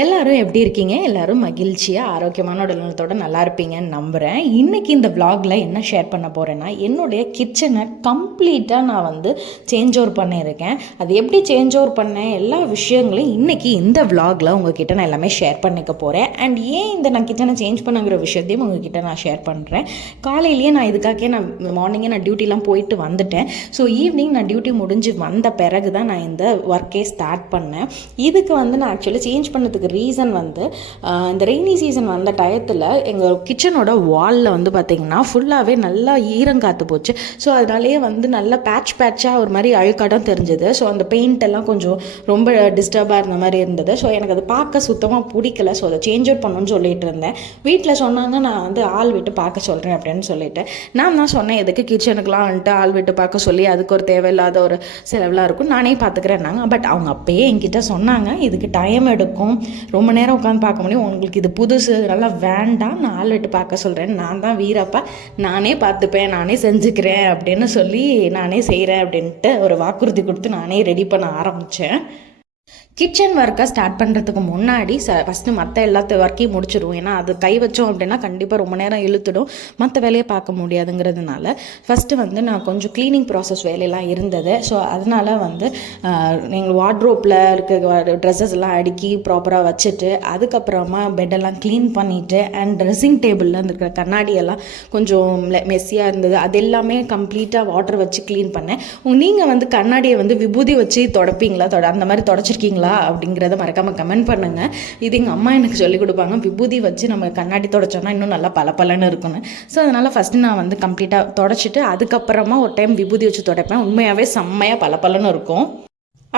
எல்லாரும் எப்படி இருக்கீங்க? எல்லாரும் மகிழ்ச்சியாக ஆரோக்கியமான உடல்நலத்தோட நல்லா இருப்பீங்கன்னு நம்புகிறேன். இன்றைக்கி இந்த விலாகில் என்ன ஷேர் பண்ண போகிறேன்னா, என்னுடைய கிச்சனை கம்ப்ளீட்டாக நான் வந்து சேஞ்ச் ஓவர் பண்ணியிருக்கேன். அது எப்படி சேஞ்ச் ஓவர் பண்ணேன் எல்லா விஷயங்களையும் இன்றைக்கி இந்த விலாகில் உங்ககிட்ட நான் எல்லாமே ஷேர் பண்ணிக்க போகிறேன். அண்ட் ஏன் நான் கிச்சனை சேஞ்ச் பண்ணுங்கிற விஷயத்தையும் உங்ககிட்ட நான் ஷேர் பண்ணுறேன். காலையிலேயே நான் இதுக்காகவே மார்னிங்கே நான் டியூட்டிலாம் போயிட்டு வந்துட்டேன். ஸோ ஈவினிங் நான் டியூட்டி முடிஞ்சு வந்த பிறகு தான் நான் இந்த ஒர்க்கே ஸ்டார்ட் பண்ணேன். இதுக்கு வந்து நான் ஆக்சுவலி சேஞ்ச் பண்ணதுக்கு ரீசன் வந்து இந்த ரெய்னி சீசன் வந்த டயத்தில் எங்கள் கிச்சனோட வாலில் வந்து பார்த்திங்கன்னா ஃபுல்லாகவே நல்லா ஈரங்காத்து போச்சு. ஸோ அதனாலேயே வந்து நல்லா பேட்சாக ஒரு மாதிரி அழுக்காட்டம் தெரிஞ்சுது. ஸோ அந்த பெயிண்ட் எல்லாம் கொஞ்சம் ரொம்ப டிஸ்டர்பாக இருந்த மாதிரி இருந்தது. ஸோ எனக்கு அது பார்க்க சுத்தமாக பிடிக்கல. ஸோ அதை சேஞ்ச் அவுட் பண்ணணும்னு சொல்லிட்டு இருந்தேன். வீட்டில் சொன்னாங்க நான் வந்து ஆள் விட்டு பார்க்க சொல்கிறேன் அப்படின்னு சொல்லிட்டு நான் தான் சொன்னேன், எதுக்கு கிச்சனுக்குலாம் வந்துட்டு ஆள் விட்டு பார்க்க சொல்லி அதுக்கு ஒரு தேவையில்லாத ஒரு செலவுலாம் இருக்கும், நானே பார்த்துக்கிறேன்னாங்க. பட் அவங்க அப்பயே என்கிட்ட சொன்னாங்க, இதுக்கு டைம் எடுக்கும், ரொம்ப நேரம் உட்காந்து பார்க்க முடியும், உங்களுக்கு இது புதுசு, நல்லா வேண்டாம், நான் ஆள் விட்டு பார்க்க சொல்கிறேன், நான் தான் வீரப்பா, நானே பார்த்துப்பேன், நானே செஞ்சுக்கிறேன் அப்படின்னு சொல்லி நானே செய்கிறேன் அப்படின்ட்டு ஒரு வாக்குறுதி கொடுத்து நானே ரெடி பண்ண ஆரம்பித்தேன். கிச்சன் ஒர்க்கை ஸ்டார்ட் பண்ணுறதுக்கு முன்னாடி ஃபஸ்ட்டு மற்ற எல்லாத்த ஒர்க்கையும் முடிச்சிடுவோம். ஏன்னா அது கை வச்சோம் அப்படின்னா கண்டிப்பாக ரொம்ப நேரம் இழுத்துடும், மற்ற வேலையை பார்க்க முடியாதுங்கிறதுனால ஃபஸ்ட்டு வந்து நான் கொஞ்சம் க்ளீனிங் ப்ராசஸ் வேலையெல்லாம் இருந்தது. ஸோ அதனால் வந்து எங்கள் வார்ட்ரோப்பில் இருக்க ட்ரெஸ்ஸஸ் எல்லாம் அடுக்கி ப்ராப்பராக வச்சுட்டு அதுக்கப்புறமா பெட்டெல்லாம் க்ளீன் பண்ணிவிட்டு அண்ட் ட்ரெஸ்ஸிங் டேபிளில் இருக்கிற கண்ணாடியெல்லாம் கொஞ்சம் மெஸ்ஸியாக இருந்தது, அது எல்லாமே கம்ப்ளீட்டாக வாட்டர் வச்சு க்ளீன் பண்ணேன். நீங்கள் வந்து கண்ணாடியை வந்து விபூதி வச்சு தொடப்பீங்களா, அந்த மாதிரி தொடச்சிருக்கீங்களா அப்படிங்கிறத மறக்காம கமெண்ட் பண்ணுங்க. இது எங்கள் அம்மா எனக்கு சொல்லிக் கொடுப்பாங்க, விபூதி வச்சு நம்ம கண்ணாடி தொடச்சோன்னா இன்னும் நல்லா பளபளன்னு இருக்குன்னு. ஸோ அதனால் ஃபஸ்ட்டு நான் வந்து கம்ப்ளீட்டாக தொடச்சிட்டு அதுக்கப்புறமா ஒரு டைம் விபூதி வச்சு தொடப்பேன். உண்மையாகவே செம்மையாக பளபளன்னு இருக்கும்.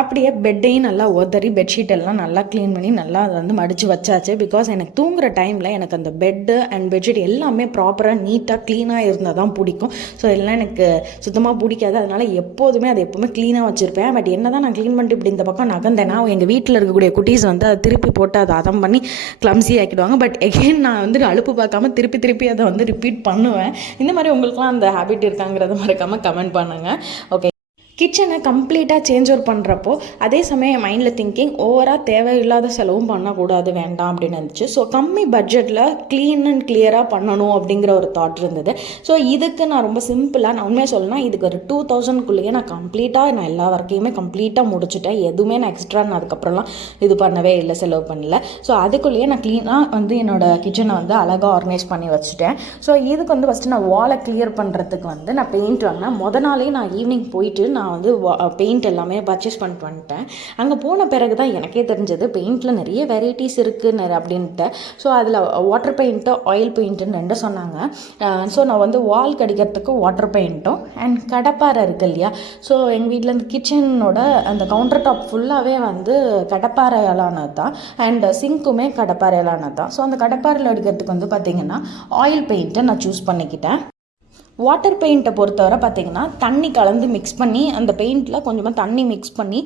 அப்படியே பெட்டையும் நல்லா உதறி பெட்ஷீட் எல்லாம் நல்லா க்ளீன் பண்ணி நல்லா அதை வந்து மடித்து வச்சாச்சு. பிகாஸ் எனக்கு தூங்குற டைமில் எனக்கு அந்த பெட்டு அண்ட் பெட்ஷீட் எல்லாமே ப்ராப்பராக நீட்டாக க்ளீனாக இருந்தால் தான் பிடிக்கும். ஸோ இதெல்லாம் எனக்கு சுத்தமாக பிடிக்காது. அதனால் எப்போதுமே அதை எப்போவுமே க்ளீனாக வச்சுருப்பேன். பட் என்ன தான் நான் க்ளீன் பண்ணிட்டு இப்படி இந்த பக்கம் நகர்ந்தேன்னா எங்கள் வீட்டில் இருக்கக்கூடிய குட்டீஸ் வந்து அதை திருப்பி போட்டு அதை அதம் பண்ணி கிளம்ஸி ஆக்கிடுவாங்க. பட் எகெயின் நான் வந்து அலுப்பு பார்க்காம திருப்பி அதை வந்து ரிப்பீட் பண்ணுவேன். இந்த மாதிரி உங்களுக்குலாம் அந்த ஹேபிட் இருக்காங்கிறத மறக்காமல் கமெண்ட் பண்ணுங்கள். ஓகே, கிச்சனை கம்ப்ளீட்டாக சேஞ்ச் ஓவர் பண்ணுறப்போ அதே சமயம் என் மைண்டில் திங்கிங் ஓவராக தேவையில்லாத செலவும் பண்ணக்கூடாது, வேண்டாம் அப்படின்னு இருந்துச்சு. ஸோ கம்மி பட்ஜெட்டில் க்ளீன் அண்ட் கிளியராக பண்ணணும் அப்படிங்கிற ஒரு தாட் இருந்தது. ஸோ இதுக்கு நான் ரொம்ப சிம்பிளாக நான் உண்மையாக சொல்லணும், இதுக்கு ஒரு 2000 நான் கம்ப்ளீட்டாக நான் எல்லா ஒர்க்கையுமே கம்ப்ளீட்டாக முடிச்சுட்டேன். எதுவுமே நான் எக்ஸ்ட்ரா நான் அதுக்கப்புறம்லாம் இது பண்ணவே இல்லை, செலவு பண்ணல. ஸோ அதுக்குள்ளேயே நான் க்ளீனாக வந்து என்னோடய கிச்சனை வந்து அழகாக ஆர்கனைஸ் பண்ணி வச்சுட்டேன். ஸோ இதுக்கு வந்து ஃபஸ்ட்டு நான் வாலை கிளியர் பண்ணுறதுக்கு வந்து நான் பெயிண்ட் வாங்கினேன். நாளே நான் ஈவினிங் போயிட்டு நான் வந்து பெயிண்ட் எல்லாமே பர்ச்சேஸ் பண்ணிட்டு வந்துட்டேன். அங்கே போன பிறகு தான் எனக்கே தெரிஞ்சது பெயிண்டில் நிறைய வெரைட்டிஸ் இருக்குது அப்படின்ட்டு. ஸோ அதில் வாட்டர் பெயிண்ட்டு, ஆயில் பெயிண்ட்டுன்னு ரெண்டு சொன்னாங்க. ஸோ நான் வந்து வால் கடிக்கிறதுக்கு வாட்டர் பெயிண்ட்டும் அண்ட் கடப்பாரை இருக்குது இல்லையா, ஸோ எங்கள் வீட்டில் இந்த கிச்சனோட அந்த கவுண்டர் டாப் ஃபுல்லாகவே வந்து கடப்பாறையாலானது தான் அண்ட் சிங்க்குமே கடப்பாறையாலானது தான். ஸோ அந்த கடப்பாறையில் அடிக்கிறதுக்கு வந்து பார்த்திங்கன்னா ஆயில் பெயிண்ட்டை நான் சூஸ் பண்ணிக்கிட்டேன். வாட்டர் பெயிண்ட்டை பொறுத்தவரை பார்த்திங்கன்னா தண்ணி கலந்து மிக்ஸ் பண்ணி அந்த பெயிண்டில் கொஞ்சமாக தண்ணி மிக்ஸ் பண்ணி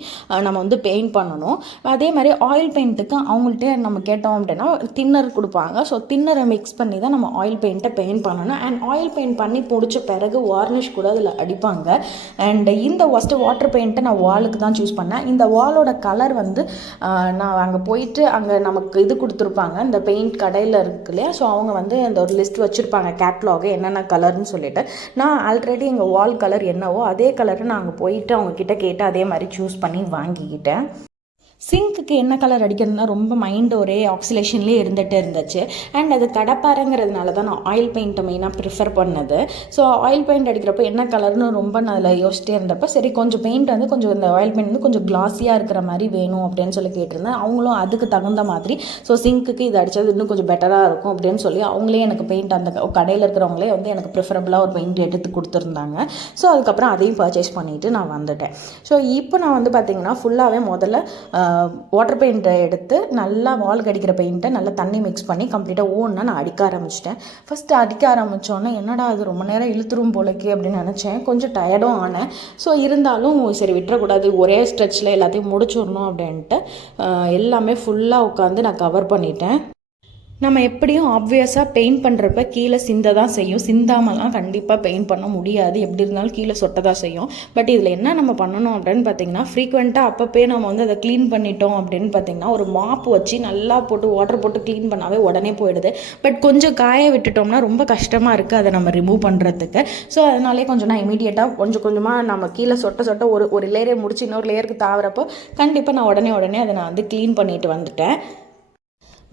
நம்ம வந்து பெயிண்ட் பண்ணணும். அதே மாதிரி ஆயில் பெயிண்ட்டுக்கு அவங்கள்ட்டே நம்ம கேட்டோம் அப்படின்னா தின்னர் கொடுப்பாங்க. ஸோ தின்னரை மிக்ஸ் பண்ணி தான் நம்ம ஆயில் பெயிண்ட்டை பெயிண்ட் பண்ணணும். அண்ட் ஆயில் பெயிண்ட் பண்ணி பிடிச்ச பிறகு வார்னிஷ் கூட அதில் அடிப்பாங்க. அண்ட் இந்த ஃபஸ்ட்டு வாட்டர் பெயிண்ட்டை நான் வாலுக்கு தான் சூஸ் பண்ணேன். இந்த வாலோட கலர் வந்து நான் அங்கே போயிட்டு அங்கே நமக்கு இது கொடுத்துருப்பாங்க, இந்த பெயிண்ட் கடையில் இருக்கு இல்லையா, ஸோ அவங்க வந்து அந்த ஒரு லிஸ்ட் வச்சுருப்பாங்க கேட்லாகு என்னென்ன கலர்னு சொல்லிட்டு. நான் ஆல்ரெடி எங்கள் வால் கலர் என்னவோ அதே கலரை நான் அங்கே போயிட்டு அவங்கக்கிட்ட கேட்டு அதே மாதிரி சூஸ் பண்ணி வாங்கிக்கிட்டேன். சிங்க்குக்கு என்ன கலர் அடிக்கிறதுனா ரொம்ப மைண்ட் ஒரே ஆக்சிலேஷன்லேயே இருந்துச்சு. அண்ட் அது கடப்பாறைங்கிறதுனால தான் நான் ஆயில் பெயிண்ட்டை மெயினாக ப்ரிஃபர் பண்ணது. ஸோ ஆயில் பெயிண்ட் அடிக்கிறப்போ என்ன கலர்னு ரொம்ப நான் அதில் யோசிச்சிட்டே இருந்தப்போ சரி கொஞ்சம் பெயிண்ட் வந்து கொஞ்சம் இந்த ஆயில் பெயிண்ட் வந்து கொஞ்சம் கிளாஸியாக இருக்கிற மாதிரி வேணும் அப்படின்னு சொல்லி கேட்டிருந்தேன். அவங்களும் அதுக்கு தகுந்த மாதிரி ஸோ சிங்க்குக்கு இது அடித்தது இன்னும் கொஞ்சம் பெட்டராக இருக்கும் அப்படின்னு சொல்லி அவங்களே எனக்கு பெயிண்ட் அந்த கடையில் இருக்கிறவங்களே வந்து எனக்கு ப்ரிஃபரபுளாக ஒரு பெயிண்ட் எடுத்து கொடுத்துருந்தாங்க. ஸோ அதுக்கப்புறம் அதையும் பர்ச்சேஸ் பண்ணிவிட்டு நான் வந்துட்டேன். ஸோ இப்போ நான் வந்து பார்த்திங்கன்னா ஃபுல்லாகவே முதல்ல வாட்டர் பெயிண்ட்டை எடுத்து நல்லா வால் கடிக்கிற பெயிண்ட்டை நல்லா தண்ணி மிக்ஸ் பண்ணி கம்ப்ளீட்டாக நான் அடிக்க ஆரம்பிச்சிட்டேன். ஃபஸ்ட்டு அடிக்க ஆரம்பித்தோன்னே என்னடா அது ரொம்ப நேரம் இழுத்துரும் போலக்கே அப்படின்னு நினச்சேன். கொஞ்சம் டயர்டும் ஆனேன். ஸோ இருந்தாலும் சரி விட்டுறக்கூடாது, ஒரே ஸ்ட்ரெச்சில் எல்லாத்தையும் முடிச்சிடணும் அப்படின்ட்டு எல்லாமே ஃபுல்லாக உட்காந்து நான் கவர் பண்ணிட்டேன். நம்ம எப்படியும் ஆப்வியஸாக பெயிண்ட் பண்ணுறப்ப கீழே சிந்த தான் செய்யும், சிந்தாமலாம் கண்டிப்பாக பெயிண்ட் பண்ண முடியாது, எப்படி இருந்தாலும் கீழே சொட்ட தான் செய்யும். பட் இதில் என்ன நம்ம பண்ணணும் அப்படின்னு பார்த்தீங்கன்னா, ஃப்ரீக்வெண்ட்டாக அப்பப்போ நம்ம வந்து அதை க்ளீன் பண்ணிட்டோம் அப்படின்னு பார்த்தீங்கன்னா, ஒரு மாப்பு வச்சு நல்லா போட்டு வாட்டர் போட்டு க்ளீன் பண்ணாவே உடனே போயிடுது. பட் கொஞ்சம் காய விட்டுட்டோம்னா ரொம்ப கஷ்டமாக இருக்குது அதை நம்ம ரிமூவ் பண்ணுறதுக்கு. ஸோ அதனாலே கொஞ்சம் நான் இமீடியட்டாக கொஞ்சம் கொஞ்சமாக நம்ம கீழே சொட்ட ஒரு லேயரை முடிச்சு இன்னொரு லேயருக்கு தாவறப்போ கண்டிப்பாக நான் உடனே அதை நான் வந்து க்ளீன் பண்ணிட்டு வந்துட்டேன்.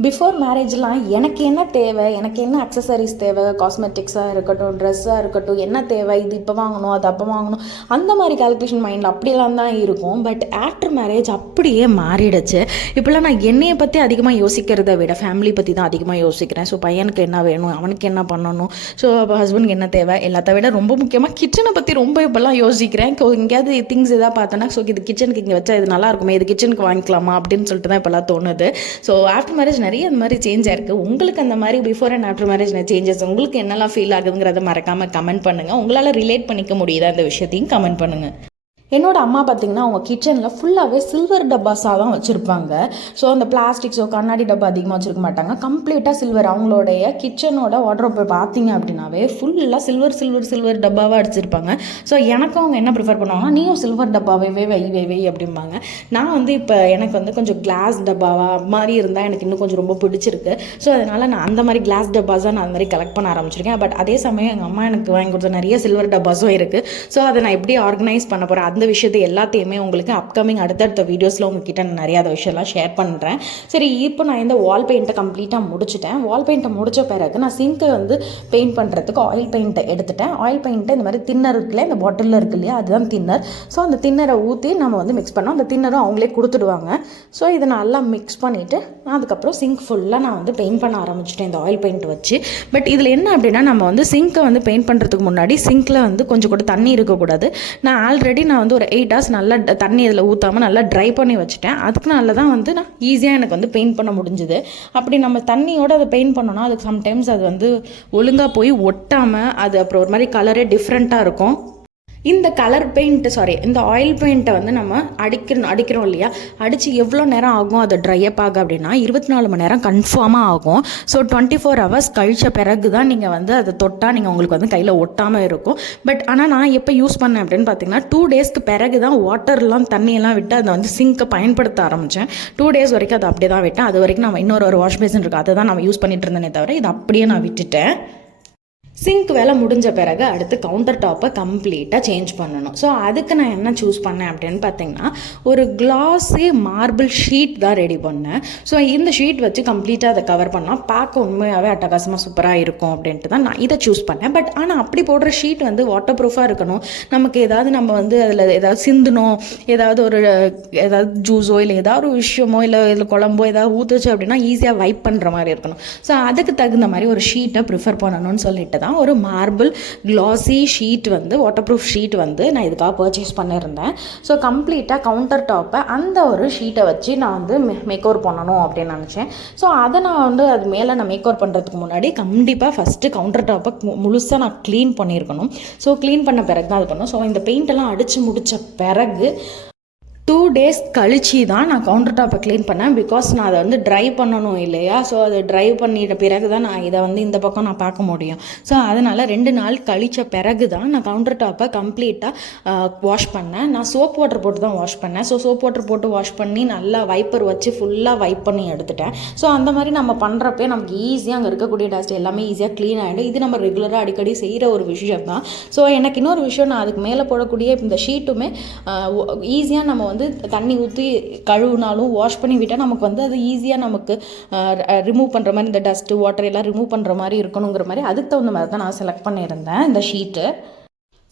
பிஃபோர் மேரேஜ்லாம் எனக்கு என்ன தேவை, எனக்கு என்ன அக்சசரிஸ் தேவை, காஸ்மெட்டிக்ஸாக இருக்கட்டும், ட்ரெஸ்ஸாக இருக்கட்டும், என்ன தேவை, இது இப்போ வாங்கணும் அது அப்போ வாங்கணும், அந்த மாதிரி கால்குலேஷன் மைண்டில் அப்படிலாம் தான் இருக்கும். பட் ஆஃப்டர் மேரேஜ் அப்படியே மாறிடுச்சு. இப்போலாம் நான் என்னையை பற்றி அதிகமாக யோசிக்கிறத விட ஃபேமிலி பற்றி தான் அதிகமாக யோசிக்கிறேன். ஸோ பையனுக்கு என்ன வேணும், அவனுக்கு என்ன பண்ணணும், ஸோ ஹஸ்பண்டுக்கு என்ன தேவை, எல்லாத்த விட ரொம்ப முக்கியமாக கிச்சனை பற்றி ரொம்ப இப்போல்லாம் யோசிக்கிறேன். எங்கேயாவது திங்ஸ் எதாவது பார்த்தோன்னா ஸோ இது கிச்சனுக்கு இங்கே வச்சா இது நல்லா இருக்குமே, இது கிச்சனுக்கு வாங்கிக்கலாமா அப்படின்னு சொல்லிட்டு தான் இப்போல்லாம் தோணுது. ஸோ ஆஃப்டர் மேரேஜ் நிறைய அந்த மாதிரி சேஞ்ச் ஆயிருக்கு. உங்களுக்கு அந்த மாதிரி before and after marriage changes உங்களுக்கு என்னெல்லாம் ஃபீல் ஆகுதுங்கிறத மறக்காமல் கமெண்ட் பண்ணுங்கள். உங்களால் ரிலேட் பண்ணிக்க முடியுதா அந்த விஷயத்தையும் கமெண்ட் பண்ணுங்கள். என்னோட அம்மா பார்த்திங்கன்னா அவங்க கிச்சனில் ஃபுல்லாகவே சில்வர் டப்பாஸாக தான் வச்சுருப்பாங்க. ஸோ அந்த பிளாஸ்டிக்ஸோ கண்ணாடி டப்பா அதிகமாக வச்சுருக்க மாட்டாங்க, கம்ப்ளீட்டாக சில்வர். அவங்களுடைய கிச்சனோட வார்ட்ரோப் பார்த்தீங்க அப்படின்னாவே ஃபுல்லாக சில்வர் டப்பாவாக அடிச்சிருப்பாங்க. ஸோ எனக்கும் அவங்க என்ன ப்ரிஃபர் பண்ணுவாங்கன்னா, நீயும் சில்வர் டப்பாவே வை அப்படிம்பாங்க. நான் வந்து இப்போ எனக்கு வந்து கொஞ்சம் கிளாஸ் டப்பாவாக மாதிரி இருந்தால் எனக்கு இன்னும் கொஞ்சம் ரொம்ப பிடிச்சிருக்கு. ஸோ அதனால் நான் அந்த மாதிரி கிளாஸ் டப்பாஸாக நான் அந்த மாதிரி கலெக்ட் பண்ண ஆரம்பிச்சிருக்கேன். பட் அதே சமயம் எங்கள் அம்மா எனக்கு வாங்கி கொடுத்த நிறைய சில்வர் டப்பாஸும் இருக்குது. ஸோ அதை நான் எப்படி ஆர்கனைஸ் பண்ண போகிறேன், அந்த விஷயத்தை எல்லாத்தையுமே உங்களுக்கு அப்கமிங் அடுத்தடுத்த வீடியோஸில் உங்ககிட்ட நான் நிறையா விஷயம்லாம் ஷேர் பண்ணுறேன். சரி, இப்போ நான் இந்த வால் பெயிண்ட்டை கம்ப்ளீட்டாக முடிச்சிட்டேன். வால் பெயிண்ட்டை முடித்த பிறகு நான் சிங்கை வந்து பெயிண்ட் பண்ணுறதுக்கு ஆயில் பெயிண்ட்டை எடுத்துட்டேன். ஆயில் பெயிண்ட்டை இந்த மாதிரி தின்னர் இருக்குல்ல, இந்த பாட்டிலில் இருக்கு இல்லையா, அதுதான் தின்னர். ஸோ அந்த தின்னரை ஊற்றி நம்ம வந்து மிக்ஸ் பண்ணோம். அந்த தின்னரும் அவங்களே கொடுத்துடுவாங்க. ஸோ இதை நல்லா மிக்ஸ் பண்ணிவிட்டு அதுக்கப்புறம் சிங்க் ஃபுல்லாக நான் வந்து பெயிண்ட் பண்ண ஆரம்பிச்சிட்டேன் இந்த ஆயில் பெயிண்ட் வச்சு. பட் இதில் என்ன அப்படின்னா, நம்ம வந்து சிங்க்கை வந்து பெயிண்ட் பண்ணுறதுக்கு முன்னாடி சிங்க்கில் வந்து கொஞ்சம் கூட தண்ணி இருக்கக்கூடாது. நான் ஆல்ரெடி வந்து ஒரு 8 hours நல்லா தண்ணி இதில் ஊற்றாமல் நல்லா ட்ரை பண்ணி வச்சுட்டேன். அதுக்குனால தான் வந்து நான் ஈஸியாக எனக்கு வந்து பெயிண்ட் பண்ண முடிஞ்சுது. அப்படி நம்ம தண்ணியோடு அதை பெயிண்ட் பண்ணோன்னா அதுக்கு சம்டைம்ஸ் அது வந்து ஒழுங்காக போய் ஒட்டாமல் அது அப்புறம் ஒரு மாதிரி கலரே டிஃப்ரெண்ட்டாக இருக்கும். இந்த இந்த ஆயில் பெயிண்ட்டை வந்து நம்ம அடிக்கிறோம் இல்லையா, அடித்து எவ்வளோ நேரம் ஆகும் அதை ட்ரை அப் ஆக அப்படின்னா 24 மணி நேரம் கன்ஃபார்மாக ஆகும். ஸோ 24 hours கழித்த பிறகு தான் நீங்கள் வந்து அதை தொட்டால் நீங்கள் உங்களுக்கு வந்து கையில் ஒட்டாமல் இருக்கும். பட் ஆனால் நான் எப்போ யூஸ் பண்ணேன் அப்படின்னு பார்த்தீங்கன்னா 2 daysக்கு பிறகு தான் வாட்டர்லாம் தண்ணியெல்லாம் விட்டு அதை வந்து சிங்கை பயன்படுத்த ஆரம்பித்தேன். 2 days வரைக்கும் அதை அப்படியே தான் விட்டேன். அது வரைக்கும் நம்ம இன்னொரு வாஷ் பேசின் இருக்குது, அதை தான் நம்ம யூஸ் பண்ணிட்டு இருந்தேனே தவிர இதை அப்படியே நான் விட்டுட்டேன். சிங்க் வேலை முடிஞ்ச பிறகு அடுத்து கவுண்டர் டாப்பை கம்ப்ளீட்டாக சேஞ்ச் பண்ணணும். ஸோ அதுக்கு நான் என்ன சூஸ் பண்ணேன் அப்படின்னு பார்த்தீங்கன்னா, ஒரு கிளாஸி மார்பிள் ஷீட் தான் ரெடி பண்ணேன். ஸோ இந்த ஷீட் வச்சு கம்ப்ளீட்டாக அதை கவர் பண்ணால் பார்க்க உண்மையாகவே அட்டகாசமாக சூப்பராக இருக்கும் அப்படின்ட்டு தான் நான் இதை சூஸ் பண்ணேன். பட் ஆனால் அப்படி போடுற ஷீட் வந்து வாட்டர் ப்ரூஃபாக இருக்கணும். நமக்கு ஏதாவது நம்ம வந்து அதில் ஏதாவது சிந்தணும், ஏதாவது ஜூஸோ இல்லை ஏதாவது ஒரு விஷயமோ இல்லை இதில் குழம்போ ஏதாவது ஊற்றுச்சு அப்படின்னா ஈஸியாக வைப் பண்ணுற மாதிரி இருக்கணும். ஸோ அதுக்கு தகுந்த மாதிரி ஒரு ஷீட்டை ப்ரிஃபர் பண்ணணும்னு சொல்லிட்டு தான் ஒரு மார்பிள் கிளாசி ஷீட் வந்து வாட்டர் ப்ரூஃப் ஷீட் வந்து நான் இதுக்காக பர்ச்சேஸ் பண்ணியிருந்தேன். ஸோ கம்ப்ளீட்டாக கவுண்டர் டாப்பை அந்த ஒரு ஷீட்டை வச்சு நான் வந்து மேக் ஓவர் பண்ணணும் அப்படின்னு நினச்சேன். ஸோ அதை நான் வந்து அது மேலே நான் மேக் ஓவர் பண்ணுறதுக்கு முன்னாடி கண்டிப்பாக ஃபஸ்ட்டு கவுண்டர் டாப்பை முழுசாக நான் க்ளீன் பண்ணியிருக்கணும். ஸோ க்ளீன் பண்ண பிறகு தான் அது பண்ணணும். ஸோ இந்த பெயிண்டெல்லாம் அடித்து முடித்த பிறகு 2 days கழிச்சு தான் நான் கவுண்டர் டாப்பை க்ளீன் பண்ணேன். பிகாஸ் நான் அதை வந்து ட்ரை பண்ணணும் இல்லையா. ஸோ அதை ட்ரை பண்ணிட்ட பிறகு தான் நான் இதை வந்து இந்த பக்கம் நான் பார்க்க முடியும். ஸோ அதனால் 2 நாள் கழித்த பிறகு தான் நான் கவுண்டர் டாப்பை கம்ப்ளீட்டாக வாஷ் பண்ணேன். நான் சோப் வாட்டர் போட்டு தான் வாஷ் பண்ணேன். ஸோ சோப் வாட்டர் போட்டு வாஷ் பண்ணி நல்லா வைப்பர் வச்சு ஃபுல்லாக வைப் பண்ணி எடுத்துட்டேன். ஸோ அந்த மாதிரி நம்ம பண்ணுறப்பே நமக்கு ஈஸியாக அங்கே இருக்கக்கூடிய டஸ்ட் எல்லாமே ஈஸியாக க்ளீன் ஆகிடும். இது நம்ம ரெகுலராக அடிக்கடி செய்கிற ஒரு விஷயம் தான். ஸோ எனக்கு இன்னொரு விஷயம், நான் அதுக்கு மேலே போடக்கூடிய இந்த ஷீட்டுமே ஈஸியாக நம்ம வந்து தண்ணி ஊற்றி கழுவுனாலும் வாஷ் பண்ணி விட்டால் நமக்கு வந்து அது ஈஸியாக நமக்கு ரிமூவ் பண்ணுற மாதிரி, இந்த டஸ்ட்டு வாட்டர் எல்லாம் ரிமூவ் பண்ணுற மாதிரி இருக்கணுங்கிற மாதிரி அதுக்கு தகுந்த மாதிரி தான் நான் செலக்ட் பண்ணியிருந்தேன் இந்த ஷீட்டு.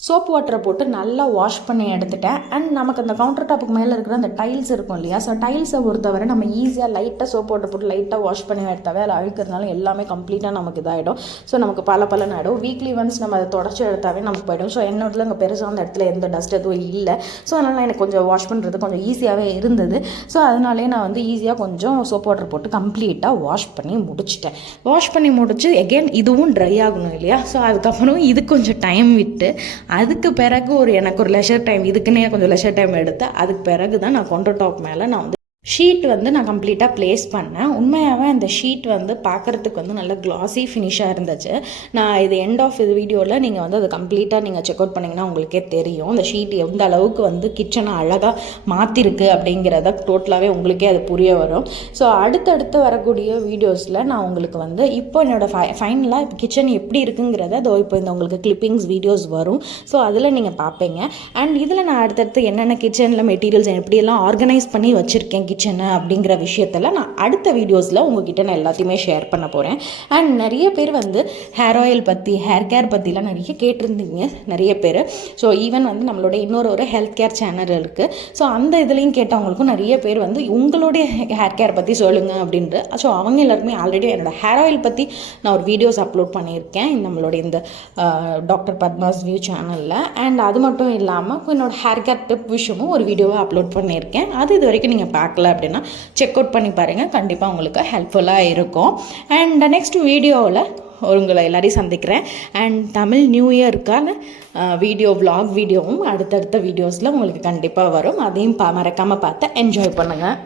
சோப் வாட்டரை போட்டு நல்லா வாஷ் பண்ணி எடுத்துட்டேன். அண்ட் நமக்கு அந்த கவுண்டர் டாப்புக்கு மேலே இருக்கிற அந்த டைல்ஸ் இருக்கும் இல்லையா, ஸோ டைல்ஸை பொறுத்தவரை நம்ம ஈஸியாக லைட்டாக சோப் வாட்டர் போட்டு லைட்டாக வாஷ் பண்ணி எடுத்தாவே அதில் அழுக்கிறதுனால எல்லாமே கம்ப்ளீட்டாக நமக்கு இதாகிடும். ஸோ நமக்கு பல ஆகிடும். வீக்லி ஒன்ஸ் நம்ம அதை தொடச்சி எடுத்தாவே நமக்கு போயிடும். ஸோ என்னோடல அங்கே பெருசாக அந்த இடத்துல எந்த டஸ்ட் எதுவும் இல்லை. ஸோ அதனால் எனக்கு கொஞ்சம் வாஷ் பண்ணுறது கொஞ்சம் ஈஸியாகவே இருந்தது. ஸோ அதனாலே நான் வந்து ஈஸியாக கொஞ்சம் சோப் வாட்டர் போட்டு கம்ப்ளீட்டாக வாஷ் பண்ணி முடிச்சிட்டேன். வாஷ் பண்ணி முடிச்சு எகெயின் இதுவும் ட்ரை ஆகணும் இல்லையா. ஸோ அதுக்கப்புறம் இது கொஞ்சம் டைம் விட்டு அதுக்கு பிறகு எனக்கு ஒரு லெஷர் டைம், இதுக்குன்னே கொஞ்சம் லெஷர் டைம் எடுத்து அதுக்கு பிறகு தான் நான் கவுண்டர் டாப் மேலே நான் வந்து ஷீட் வந்து நான் கம்ப்ளீட்டாக ப்ளேஸ் பண்ணேன். உண்மையாகவே அந்த ஷீட் வந்து பார்க்குறதுக்கு வந்து நல்ல க்ளாஸி ஃபினிஷாக இருந்துச்சு. நான் இது எண்ட் ஆஃப் இது வீடியோவில் நீங்கள் வந்து அதை கம்ப்ளீட்டாக நீங்கள் செக் அவுட் பண்ணிங்கன்னா உங்களுக்கே தெரியும் அந்த ஷீட் எந்த அளவுக்கு வந்து கிச்சனை அழகாக மாற்றிருக்கு அப்படிங்கிறத டோட்டலாகவே உங்களுக்கே அது புரிய வரும். ஸோ அடுத்தடுத்து வரக்கூடிய வீடியோஸில் நான் உங்களுக்கு வந்து இப்போ என்னோடய ஃபைனலாக இப்போ கிச்சன் எப்படி இருக்குங்கிறத அதோ இப்போ இந்த உங்களுக்கு கிளிப்பிங்ஸ் வீடியோஸ் வரும். ஸோ அதில் நீங்கள் பார்ப்பீங்க. அண்ட் இதில் நான் அடுத்தடுத்து என்னென்ன கிச்சனில் மெட்டீரியல்ஸ் எப்படியெல்லாம் ஆர்கனைஸ் பண்ணி வச்சுருக்கேன் கிச்சனை அப்படிங்கிற விஷயத்தில் நான் அடுத்த வீடியோஸில் உங்ககிட்ட நான் எல்லாத்தையுமே ஷேர் பண்ண போகிறேன். அண்ட் நிறைய பேர் வந்து ஹேர் ஆயில் பற்றி ஹேர் கேர் பற்றிலாம் நிறைய கேட்டிருந்தீங்க நிறைய பேர். ஸோ ஈவன் வந்து நம்மளோட இன்னொரு ஹெல்த் கேர் சேனல் இருக்குது. ஸோ அந்த இதுலேயும் கேட்டவங்களுக்கும் நிறைய பேர் வந்து உங்களுடைய ஹேர் கேர் பற்றி சொல்லுங்கள் அப்படின்ட்டு. ஸோ அவங்க எல்லாருமே ஆல்ரெடி என்னோடய ஹேர் ஆயில் பற்றி நான் ஒரு வீடியோஸ் அப்லோட் பண்ணியிருக்கேன் நம்மளுடைய இந்த டாக்டர் பத்மாஸ் வியூ சேனலில். அண்ட் அது மட்டும் இல்லாமல் என்னோடய ஹேர் கேர் டிப் விஷயமும் ஒரு வீடியோவை அப்லோட் பண்ணியிருக்கேன். அது இது வரைக்கும் நீங்கள் பார்க்கல அப்படின்னா செக் அவுட் பண்ணி பாருங்கள், கண்டிப்பாக உங்களுக்கு ஹெல்ப்ஃபுல்லாக இருக்கும். அண்ட் நெக்ஸ்ட் வீடியோவில் உங்களை எல்லாரையும் சந்திக்கிறேன். அண்ட் தமிழ் நியூ இயருக்கான வீடியோ விலாக் வீடியோவும் அடுத்தடுத்த வீடியோஸில் உங்களுக்கு கண்டிப்பாக வரும். அதையும் மறக்காமல் பார்த்து என்ஜாய் பண்ணுங்கள்.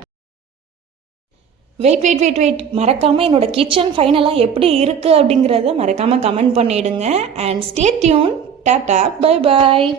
வெயிட் மறக்காமல் என்னோடய கிச்சன் ஃபைனலாக எப்படி இருக்குது அப்படிங்கிறத மறக்காமல் கமெண்ட் பண்ணிவிடுங்க. And stay tune. Tata, bye bye.